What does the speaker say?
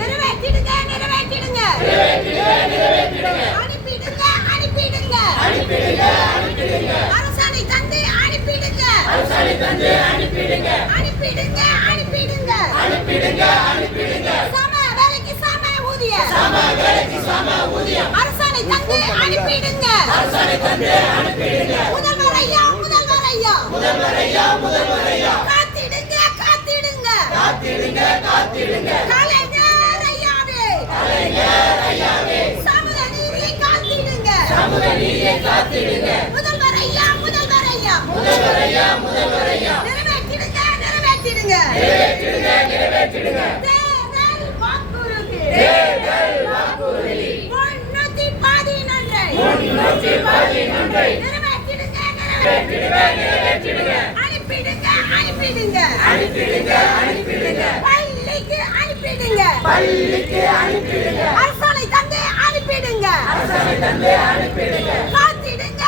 நிறைவேற்றிடுங்க நிறைவேற்றிடுங்க அனுப்பிடுங்க அனுப்பிடுங்க அரசாணை தந்து அனுப்பிடுங்க அனுப்பிடுங்க அனுப்பிடுங்க சம வேலைக்கு சம ஊதியம் அரசாணை தந்து அனுப்பிடுங்க முதல்வர் ஐயா காத்திடுங்க கலைஞர் ஐயாவே சமூக நீதியை காத்திடுங்க முதல்வர் ஐயா நிறைவேற்றிடுங்க தேர்தல் வாக்குறுதி 311 நிறைவேற்றிடுங்க அனுப்பிடுங்க பள்ளிக்கு அனுப்பிடுங்க அரசாணை தந்து அனுப்பிடுங்க காத்திடுங்க